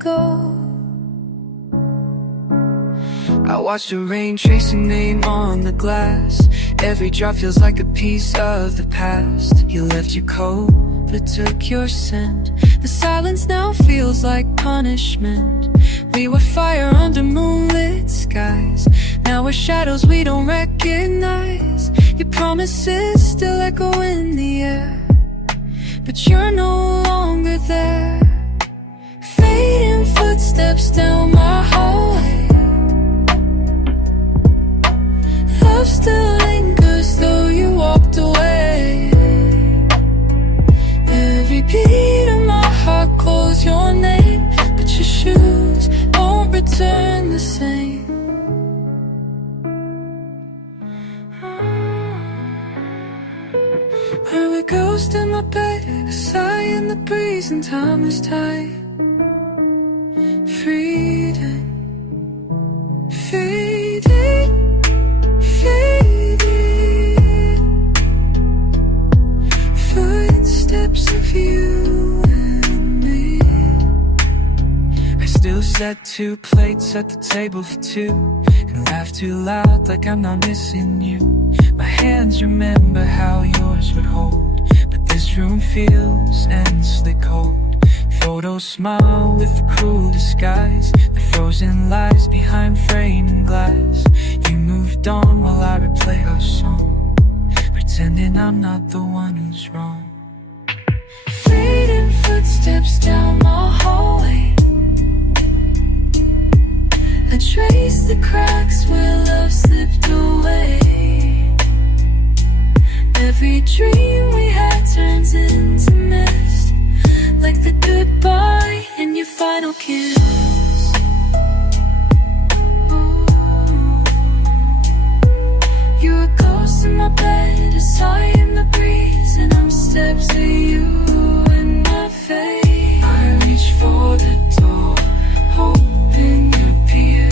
go. I watch the rain trace a name on the glass. Every drop feels like a piece of the past. You left your coat, but took your scent. The silence now feels like punishment. We were fire under moonlit skies. Now we're shadows we don't recognize. Your promises still echo in the air, but you're no longer there. Fading footsteps down my hallway. Love still lingers though you walked away. Every beat of my heart calls your name, but your shoes won't return the same. I'm a ghost in my bed, a sigh in the breeze, and time is tight. Fading, fading, fading. Footsteps of you and me. I still set 2 plates at the table for 2, and laugh too loud like I'm not missing you. My hands remember how yours would hold, but this room feels endlessly cold. Photos smile with a cruel disguise. The frozen lies behind framing glass. You moved on while I replay our song, pretending I'm not the one who's wrong. Fading footsteps down my hallway. I trace the cracks where love slipped away. Every dream we had turns into mist, like the goodbye in your final kiss. Ooh. You're a ghost in my bed, a sigh in the breeze, and I'm steps to you in my face. I reach for the door, hoping you appear,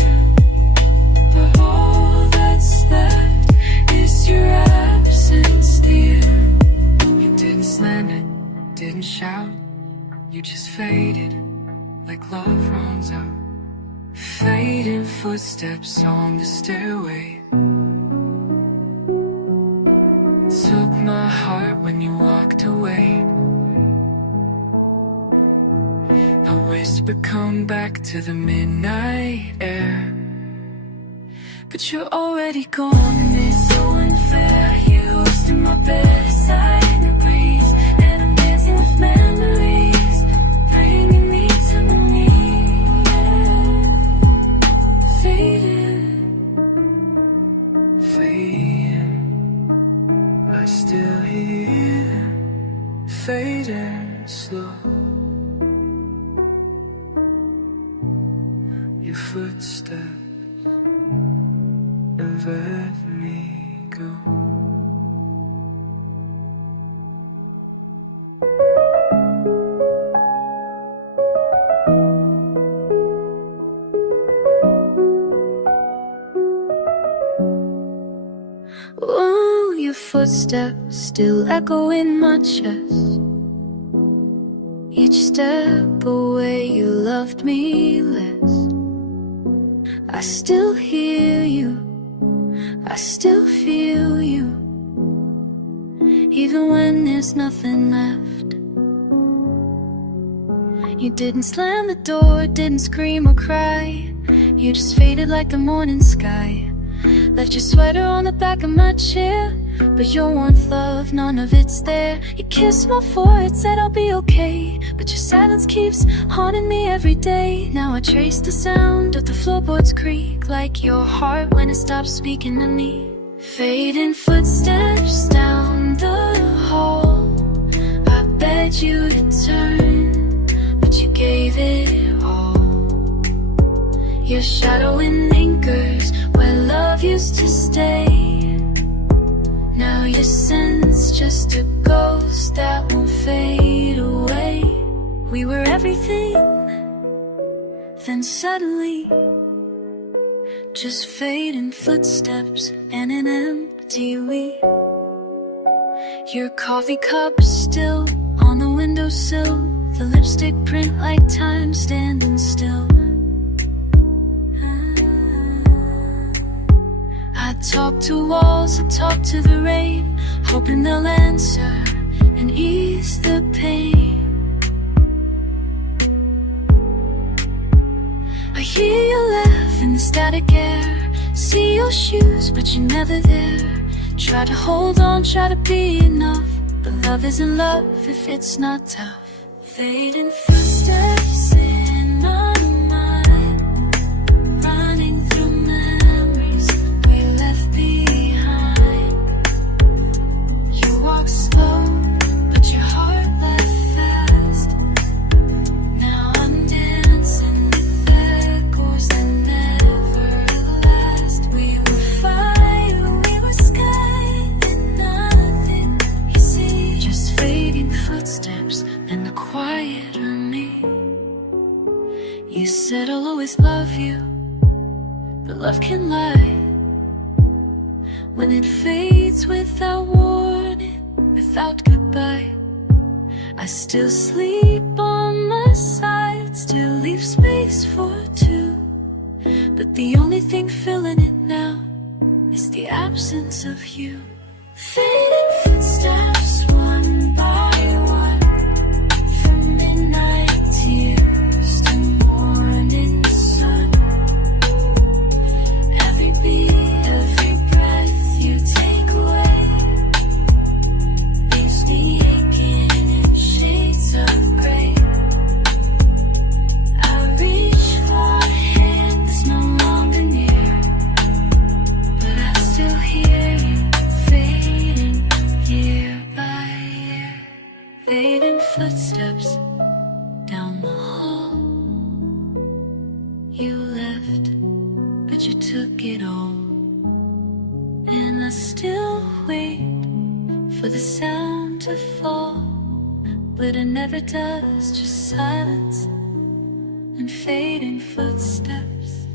but all that's left is your absence, dear. You didn't slam it, didn't shout, you just faded like love runs out. Fading footsteps on the stairway. Took my heart when you walked away. A whisper, come back to the midnight air, but you're already gone. It's so unfair. You ghost in my bed, a sigh in the breeze, and I'm dancing with memories, bringing me to my knees. Fading, fading, I still hear fading slow. Your footsteps and let me go. Oh, your footsteps still echo in my chest. Each step away you loved me less. I still hear you, I still feel you, even when there's nothing left. You didn't slam the door, didn't scream or cry. You just faded like the morning sky. Left your sweater on the back of my chair, but your warmth, love, none of it's there. You kissed my forehead, said I'll be okay, but your silence keeps haunting me every day. Now I trace the sound of the floorboards creak, like your heart when it stops speaking to me. Fading footsteps down the hall. I begged you to turn, but you gave it all. Your shadow lingers where love used to stay. Now your scent's just a ghost that won't fade away. We were everything, then suddenly just fading footsteps and an empty we. Your coffee cup still on the windowsill, the lipstick print like time standing still. I talk to walls, I talk to the rain, hoping they'll answer and ease the pain. I hear you laugh in the static air, see your shoes but you're never there. Try to hold on, try to be enough, but love isn't love if it's not tough. Fading footsteps in my mind, running through memories we left behind. You walk slow, but your heart left fast. Now I'm dancing with echoes that never last. We were fire, we were sky, and nothing you see. Just fading footsteps and the quieter me. You said I'll always love you, but love can lie when it fades without warning, without goodbye. I still sleep on my side, still leave space for two, but the only thing filling it now is the absence of you. Fading footsteps one by one, from midnight tears to morning sun. Every beat, every breath you take away leaves me aching in shades of gray. I reach for a hand that's no longer near, but I still hear you fading year by year. Fading footsteps down the hall. You left, but you took it all. And I still wait for the sound to fall, but it never does, just silence and fading footsteps.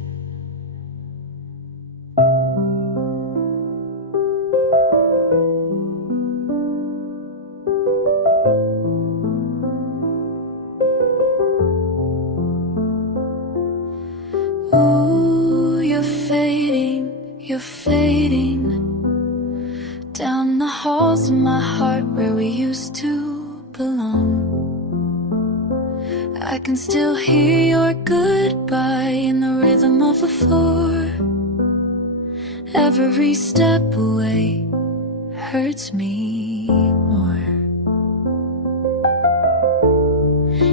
Ooh, you're fading down the halls of my heart where we used to belong. I can still hear your goodbye in the rhythm of the floor. Every step away hurts me more.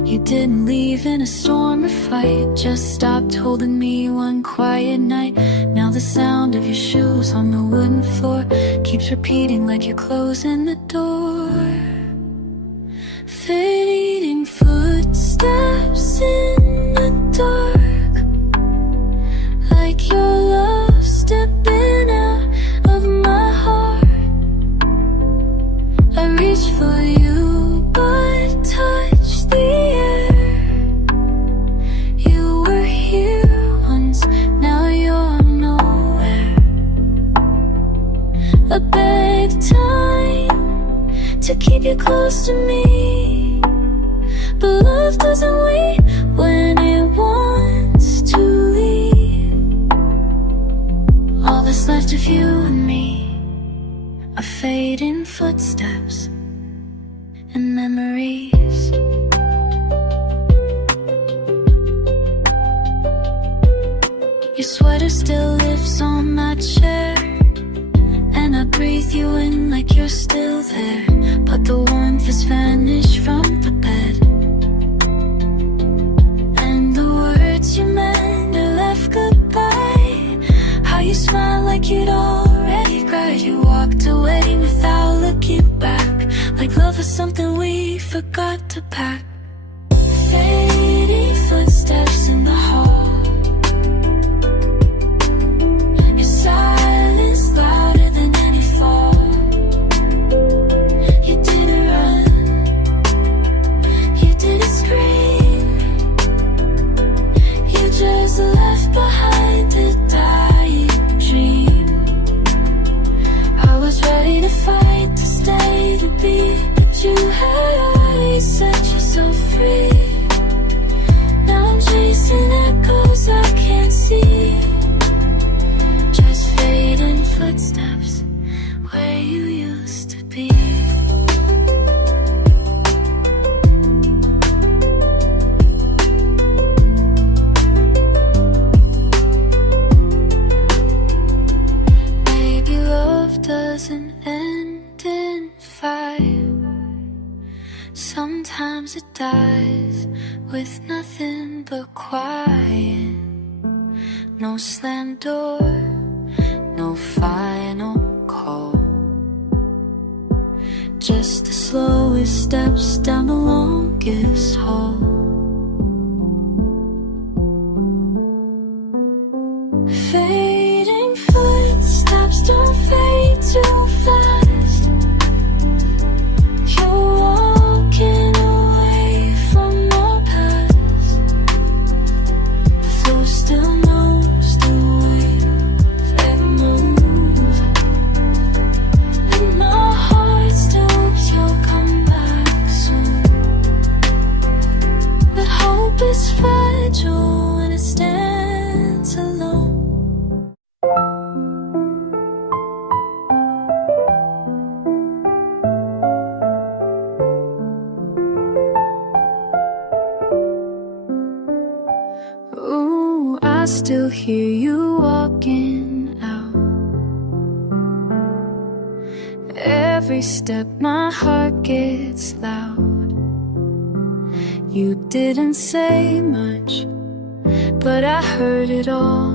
You didn't leave in a storm or fight, just stopped holding me one quiet night. Now the sound of your shoes on the wooden floor keeps repeating like you're closing the door. Fading footsteps in the dark, like your love stepping out of my heart. I reach for you but touch the air. You were here once, now you're nowhere. I beg time to keep you close to me, but love doesn't wait when it wants to leave. All that's left of you and me are fading footsteps and memories. Your sweater still lives on my chair, and I breathe you in like you're still there, but the warmth has vanished from the bed. And the words you meant are left goodbye. How you smile like you'd already cried. You walked away without looking back, like love was something we forgot to pack. Fading footsteps in the hall, your silence louder than any fall. You didn't run, you didn't scream, you just left behind a dying dream. I was ready to fight, to stay, to be, but you had always set yourself free. Sometimes it dies with nothing but quiet. No slam door, no final call. Just the slowest steps down the longest hall. Fading footsteps don't fade too fast. You're walking away from our past. The floor still knows the way they move, and my heart still hopes you'll come back soon. But hope is fragile when it stands alone. Ooh, I still hear you walking out. Every step my heart gets loud. You didn't say much, but I heard it all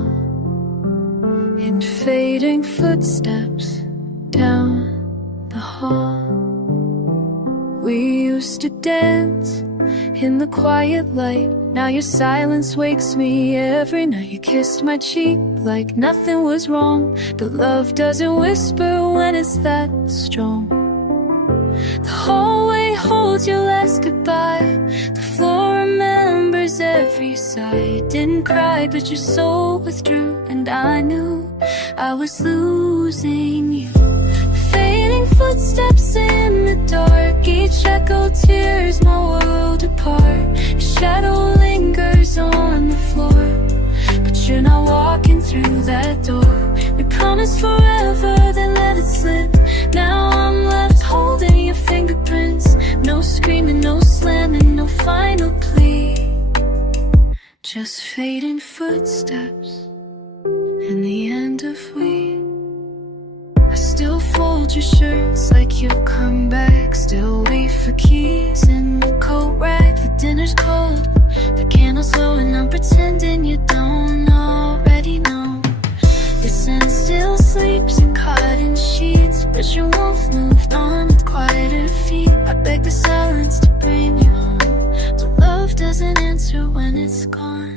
in fading footsteps down the hall. We used to dance in the quiet light. Now your silence wakes me every night. You kissed my cheek like nothing was wrong, but love doesn't whisper when it's that strong. The hallway holds your last goodbye. The floor remembers every sigh. You didn't cry, but your soul withdrew, and I knew I was losing you. Fading footsteps in the dark, each echo tears my world apart. Your shadow lingers on the floor, but you're not walking through that door. We promised forever, then let it slip. Now I'm left holding your fingerprints. No screaming, no slamming, no final plea. Just fading footsteps and the end of we. I still fold your shirts like you'll come back. Still wait for keys in the coat rack. The dinner's cold, the candle's low, and I'm pretending you don't already know. Your scent still sleeps in cotton sheets, but your wolf moved on with quieter feet. I beg the silence to bring you home, but love doesn't answer when it's gone.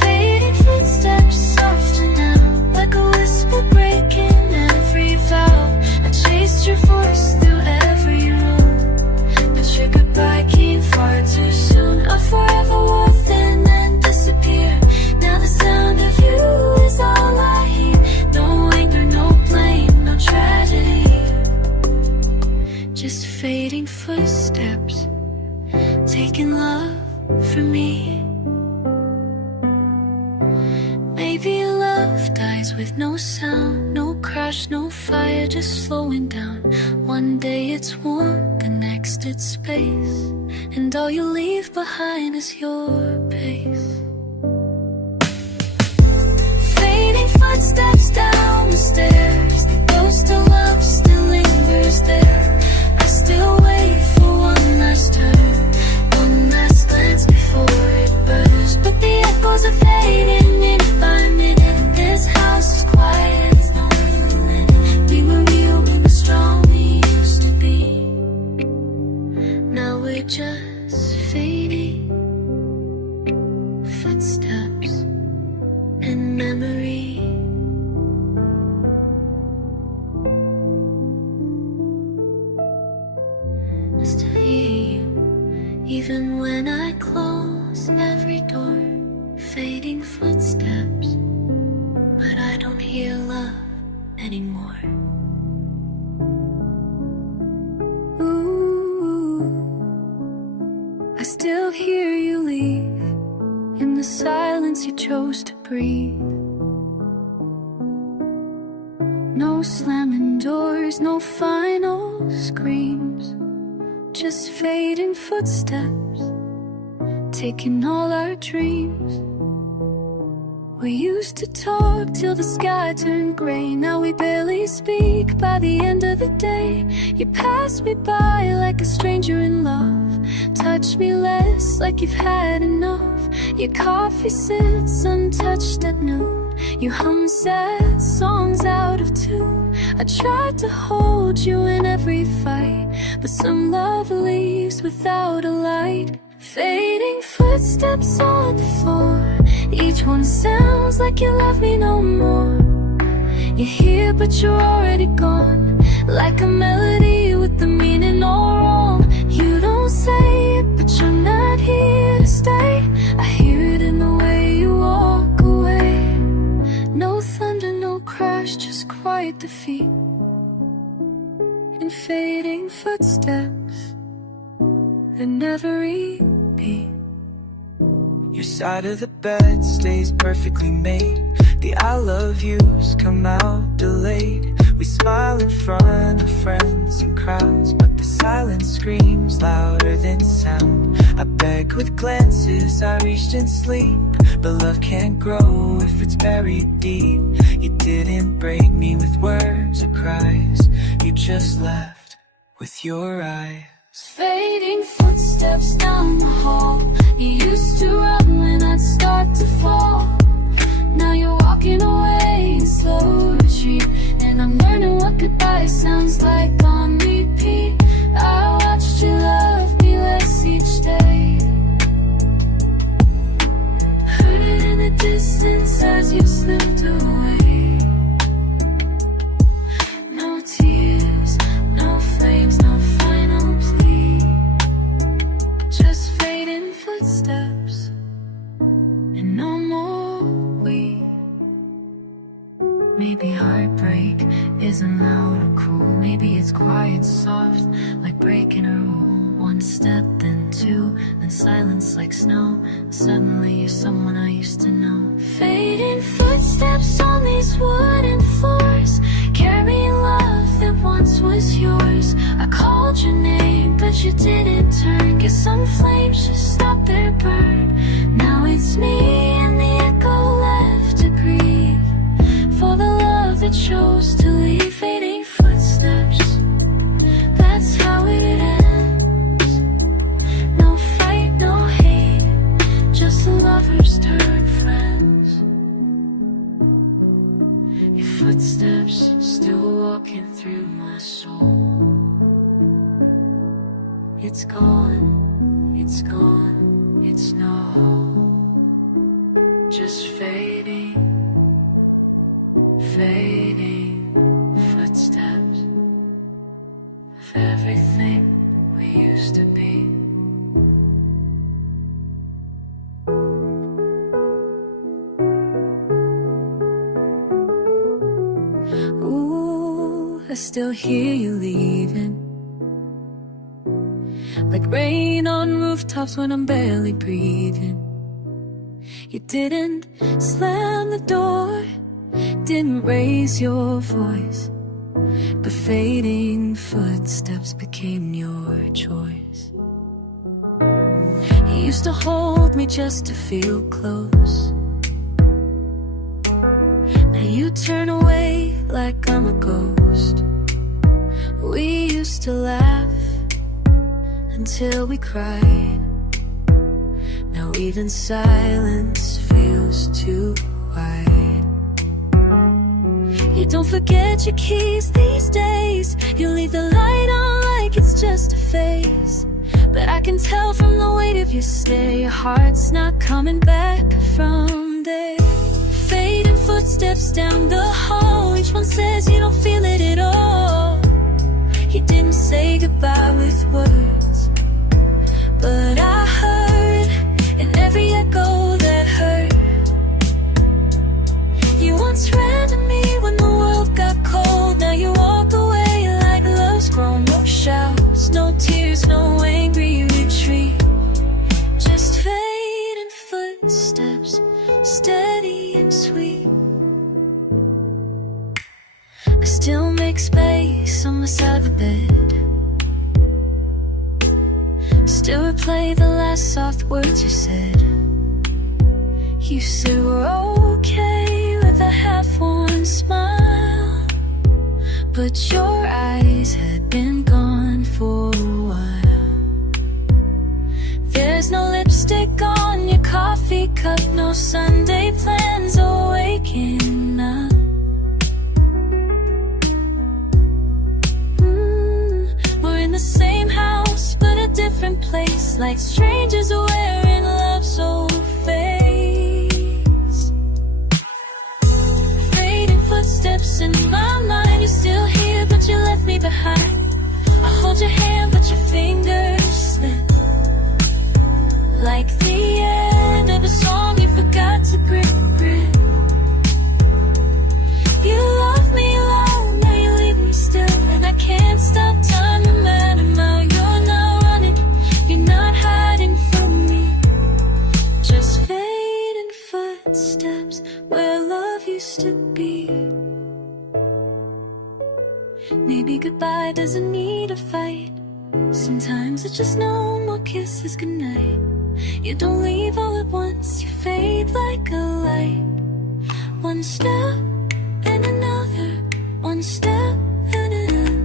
Fading footsteps softer now, like a whisper breaking every vow. I chased your voice through every room, but your goodbye came far too soon. A forever war thin and disappear. Now the sound of you is all I hear. No anger, no blame, no tragedy. Just fading footsteps, taking love from me. Maybe love dies with no sound, no crash, no fire, just slowing down. One day it's warm, the next it's space, and all you leave behind is your pace. Fading footsteps down the stairs, the ghost of love still lingers there. I still wait for one last turn, one last glance before it bursts. But the echoes are fading minute by minute. This house is quiet, it's no new in it. We were real, we were strong, we used to be. Now we're just fading footsteps and memory. I still hear you, even when I close every door. Fading footsteps, but I don't hear love anymore. Ooh, I still hear you leave in the silence you chose to breathe. No slamming doors, no final screams, just fading footsteps, taking all our dreams. We used to talk till the sky turned gray. Now we barely speak by the end of the day. You passed me by like a stranger in love, touched me less like you've had enough. Your coffee sits untouched at noon, you hum sad songs out of tune. I tried to hold you in every fight, but some love leaves without a light. Fading footsteps on the floor, each one sounds like you love me no more. You're here but you're already gone, like a melody with the meaning all wrong. You don't say it, but you're not here to stay. I hear it in the way you walk away. No thunder, no crash, just quiet defeat and fading footsteps that never repeat. Your side of the bed stays perfectly made. The I love yous come out delayed. We smile in front of friends and crowds, but the silence screams louder than sound. I beg with glances I reached in sleep, but love can't grow if it's buried deep. You didn't break me with words or cries, you just left with your eyes. Fading footsteps down the hall, you used to run when I'd start to fall. Now you're walking away in slow retreat, and I'm learning what goodbye sounds like on repeat. I watched you love me less each day, heard it in the distance as you slipped away. No tears, no flames, no final plea, just fading footsteps and no more we. Maybe heartbreak isn't loud or cruel, maybe it's quiet, soft, like breaking a rule. One step, then two, then silence like snow. Suddenly you're someone I used to know. Fading footsteps on these wooden floors, carrying love that once was yours. I called your name, but you didn't turn. Guess some flames just stopped their burn. Now it's me and the echo left to grieve for the love that chose to leave. Fading footsteps, that's how it ends. No fight, no hate, just lovers turn friends. Your footsteps still walking through my soul. It's gone, it's gone, it's no, just fading, fading footsteps of everything we used to be. Ooh, I still hear you leaving, like rain on rooftops when I'm barely breathing. You didn't slam the door, didn't raise your voice, but fading footsteps became your choice. You used to hold me just to feel close. Now you turn away like I'm a ghost. We used to laugh until we cried. Now even silence feels too wide. You don't forget your keys these days, you leave the light on like it's just a phase. But I can tell from the weight of your stare, your heart's not coming back from there. Fading footsteps down the hall, each one says you don't feel it at all. You didn't say goodbye with words, but I heard in every echo that hurt. You once ran to me when the world got cold. Now you walk away like love's grown. No shouts, no tears, no angry retreat, just fading footsteps, steady and sweet. I still make space on my side of the bed, still replay the last soft words you said. You said we're okay with a half-one smile, but your eyes had been gone. Sunday plans or waking up. We're in the same house but a different place, like strangers wearing love's old face. Fading footsteps in my mind, you're still here but you left me behind. I hold your hand but your fingers slip, like the end of a song you forgot to grip. You love me long, now you leave me still, and I can't stop time no matter how. You're not running, you're not hiding from me, just fading footsteps where love used to be. Maybe goodbye doesn't need a fight. Sometimes it's just no more kisses goodnight. You don't leave all at once, you fade like a light. One step and another, one step and another,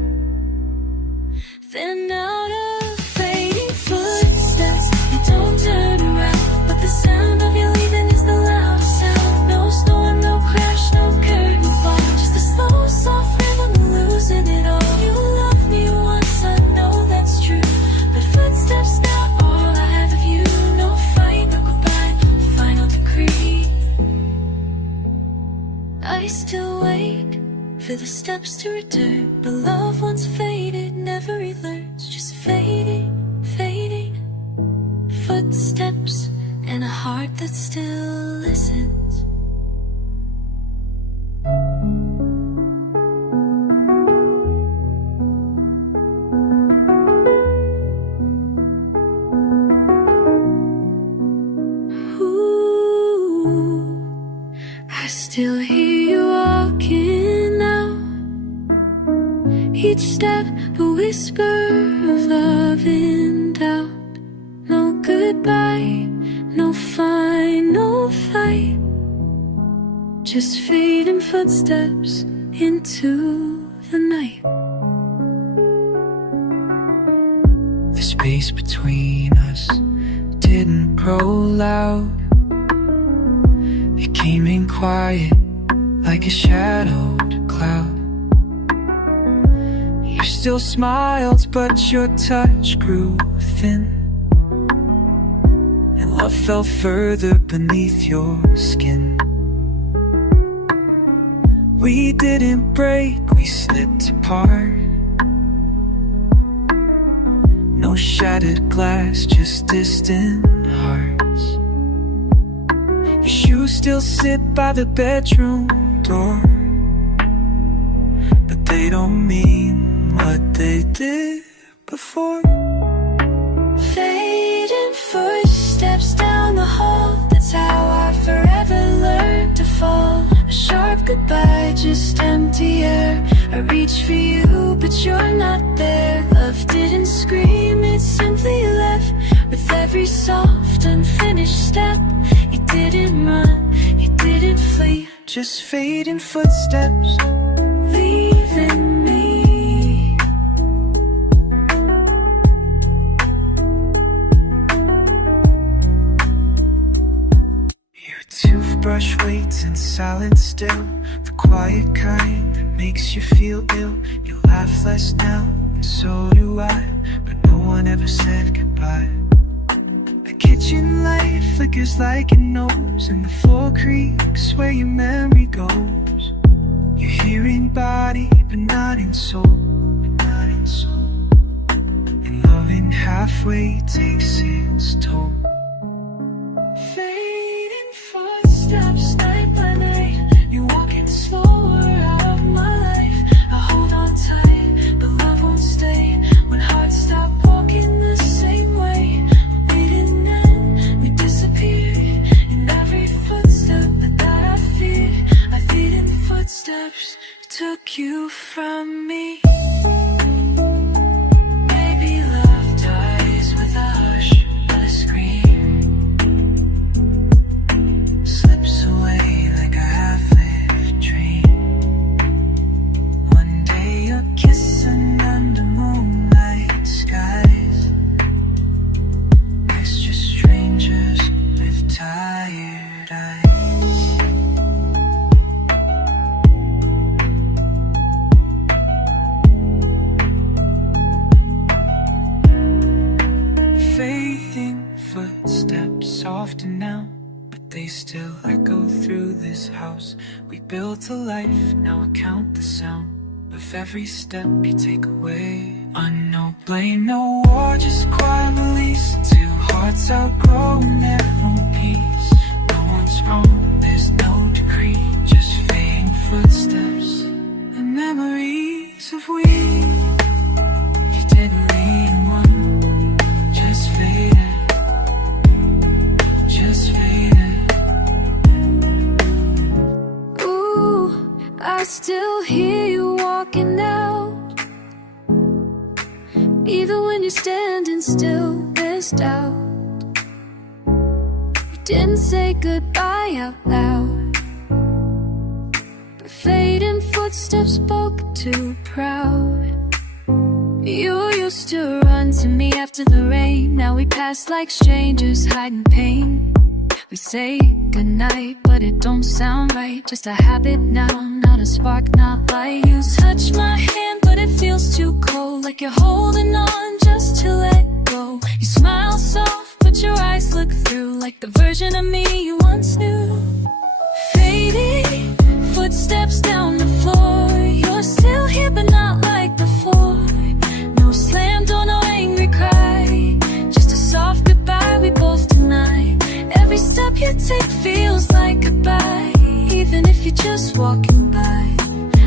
then out of fading footsteps. You don't turn around, but the sound of you leaving is the loudest sound. No storm, no crash, no curtain fall, just a slow, soft rhythm losing it all. You loved me once, I know that's true, but footsteps now all I have of you. No fight, no goodbye, final decree. I still wait for the steps to return, but love once faded never relearns, just fading, fading footsteps and a heart that still listens. Ooh, I still hear you walking out, each step a whisper of love and doubt. No goodbye, no final fight, just fading footsteps into the night. The space between us didn't grow loud. It came in quiet, like a shadowed cloud. You still smiled, but your touch grew thin, and love fell further beneath your skin. We didn't break, we slipped apart. No shattered glass, just distant hearts. Your shoes still sit by the bedroom door, but they don't mean what they did before. Fading footsteps down the hall, that's how I forever learned to fall. A sharp goodbye, just empty air. I reach for you, but you're not there. Love didn't scream, it simply left. With every soft, unfinished step, you didn't run, you didn't flee, just fading footsteps, leaving me. Your toothbrush waits in silence still, the quiet kind that makes you feel ill. You laugh less now, and so do I, but no one ever said goodbye. The kitchen light flickers like it knows, and the floor creaks where your memory goes. You're hearing body, but not in soul. And loving halfway takes its toll. Fading footsteps night by night, you're walking slower out of my life. I hold on tight, but love won't stay. When hearts stop walking the same way, we didn't end, we disappeared. In every footstep that I feared in footsteps took you from me. Maybe love dies with a hush, not a scream. softer now, but they still echo through this house. We built a life, now I count the sound of every step you take away. No blame, no war, just quiet release. Two hearts outgrowing their own peace. No one's wrong, there's no decree, just fading footsteps and memories of we. You didn't leave one, just faded, just faded. Ooh, I still hear you walking out. Even when you're standing still, there's doubt. You didn't say goodbye out loud, but fading footsteps spoke too proud. You used to run to me after the rain. Now we pass like strangers, hiding pain. We say goodnight, but it don't sound right. Just a habit now, not a spark, not light. You touch my hand, but it feels too cold, like you're holding on just to let go. You smile soft, but your eyes look through, like the version of me you once knew. Fading footsteps down the floor. You're still here, but not like before. No slam door, no angry cry, just a soft goodbye we both deny. Every step you take feels like goodbye, even if you're just walking by.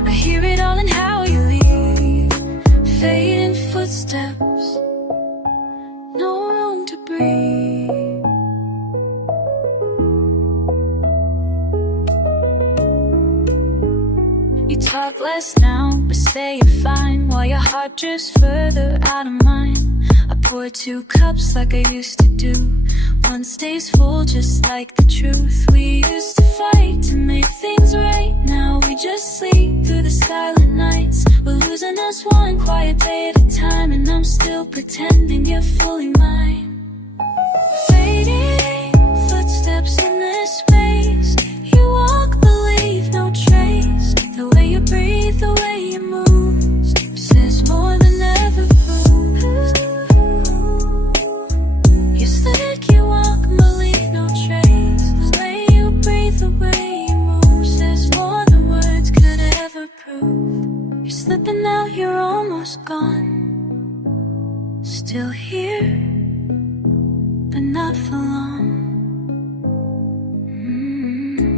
I hear it all in how you leave. Fading footsteps, no room to breathe. You talk less now, but say you're fine, while your heart drifts further out of mine. I pour 2 cups like I used to do. One stays full just like the truth. We used to fight to make things right. Now we just sleep through the silent nights. We're losing us one quiet day at a time, and I'm still pretending you're fully mine. Fading footsteps in this space. You walk, believe no trace. The way you breathe, the way you move, says more than ever proves. You slick, you walk, believe no trace. The way you breathe, the way you move, says more than words could ever prove. You're slipping out, you're almost gone. Still here, but not for long.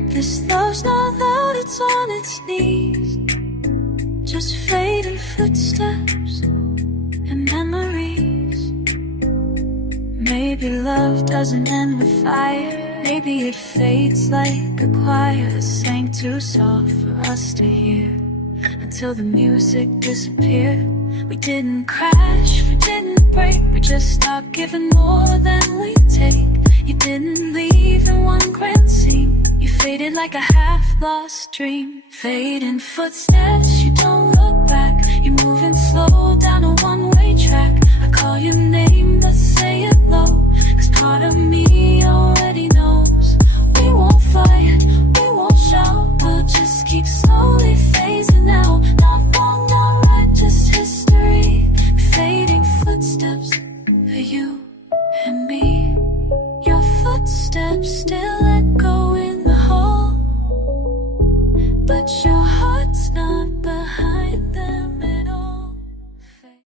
This love's not loud, it's on its knees. Just fading footsteps and memories. Maybe love doesn't end with fire. Maybe it fades like a choir that sang too soft for us to hear, until the music disappeared. We didn't crash, we didn't break, we just stopped giving more than we take. You didn't leave in one grand scene. You faded like a half-lost dream. Fading footsteps,